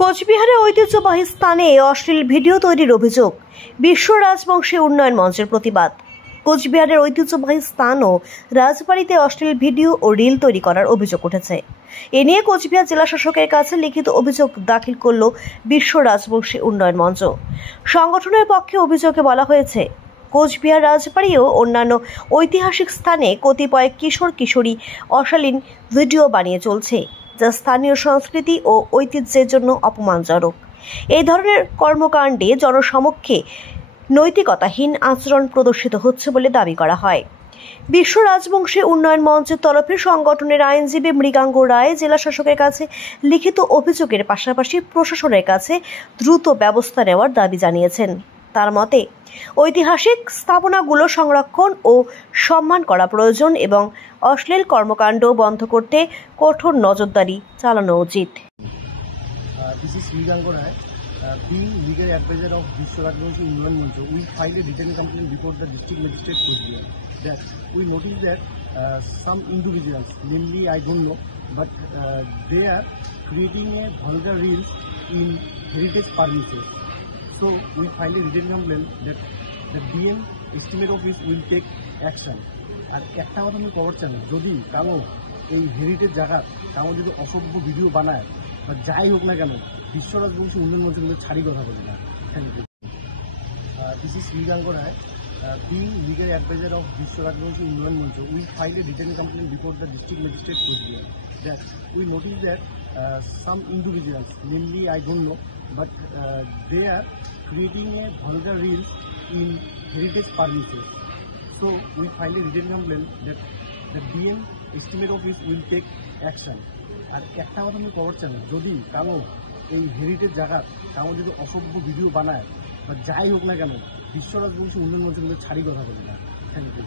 কোচবিহারের ঐতিহ্যবাহী স্থানে অশ্লীল ভিডিও তৈরির অভিযোগ, বিশ্ব রাজবংশী উন্নয়ন মঞ্চের প্রতিবাদ। কোচবিহারের ঐতিহ্যবাহী স্থান ও রাজবাড়িতে অশ্লীল ভিডিও ও রিল তৈরি করার অভিযোগ উঠেছে। এ নিয়ে কোচবিহার জেলা শাসকের কাছে লিখিত অভিযোগ দাখিল করল বিশ্ব রাজবংশী উন্নয়ন মঞ্চ। সংগঠনের পক্ষে অভিযোগে বলা হয়েছে, কোচবিহার রাজবাড়ি ও অন্যান্য ঐতিহাসিক স্থানে কতিপয় কিশোর কিশোরী অশালীন ভিডিও বানিয়ে চলছে, যা স্থানীয় সংস্কৃতি ও ঐতিহ্যের জন্য অপমানজনক। এই ধরনের কর্মকাণ্ডে জনসমক্ষে নৈতিকতাহীন আচরণ প্রদর্শিত হচ্ছে বলে দাবি করা হয়। বিশ্ব রাজবংশী উন্নয়ন মঞ্চের তরফে সংগঠনের আইনজীবী মৃগাঙ্গ রায় জেলা শাসকের কাছে লিখিত অভিযোগের পাশাপাশি প্রশাসনের কাছে দ্রুত ব্যবস্থা নেওয়ার দাবি জানিয়েছেন। তার মতে, ঐতিহাসিক স্থাপনাগুলো সংরক্ষণ ও সম্মান করা প্রয়োজন এবং অশ্লীল কর্মকাণ্ড বন্ধ করতে কঠোর নজরদারি চালানো উচিত। This is Mrigango Rai. Being legal advisor of Vishwa Rajbangshi Unnayan Manch, we filed a written complaint before the district magistrate Coachbihar that we noticed that some individuals, namely I don't know, but they are creating a vulgar reels in heritage premises. So we filed a written complaint that the DM estimate office will take action. আর একটা কথা আমি খবর চাই, যদি কারো এই heritage জায়গা কারো যদি অসভ্য ভিডিও বানায় বা যাই হোক না কেন, বিশ্ব রাজবংশী উন্নয়ন মঞ্চ কিন্তু ছাড়ি কথা বলে না। Thank you. This is Mriganga Roy. Being legal advisor of Vishwa Rajbangshi Unnayan Manch, we filed a written complaint before the district magistrate Coachbihar that we noticed that some individuals, namely I don't know, but they are creating a vulgar reels in heritage premises. So we filed a written complaint that the DM estimate office will take action. আর একটা কথা আমি খবর চাই, যদি কারো এই heritage জায়গা কারো যদি অসভ্য ভিডিও বানায় বা যাই হোক না কেন, বিশ্ব রাজবংশী উন্নয়ন মঞ্চ কিন্তু ছাড়ি কথা বলে না। Thank you.